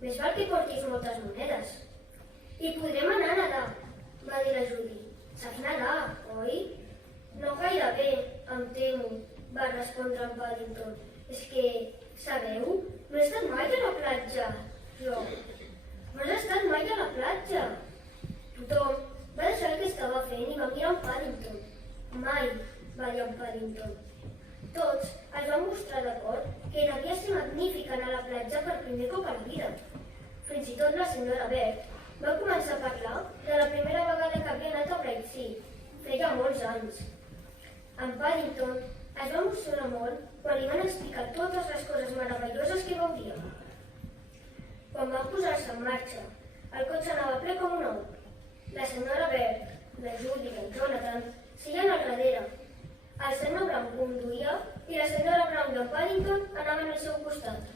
més val que portis moltes monedes. I podrem anar a nedar, va dir la Judy. Saps nedar, oi? No gaire bé, em temo, va respondre en Paddington. És que, sabeu, no he estat mai a la platja, jo. No has estat mai a la platja? Tothom va deixar el que estava fent i va mirar en Paddington. Mai, va dir en Paddington. Tots es van mostrar d'acord que devia ser magnífic anar a la platja per primer cop a la vida. Fins i tot la senyora Bert va començar a parlar de la primera vegada que havia anat a Brightsea. Feia molts anys. En Paddington es va emocionar molt quan li van explicar totes les coses meravelloses que veuria. Quan van posar-se en marxa, el cotxe anava ple com un ou. La senyora Bert, la Judy i el Jonathan seien al darrere. El senyor Brown conduïa i la senyora Brown i en Paddington anaven al seu costat.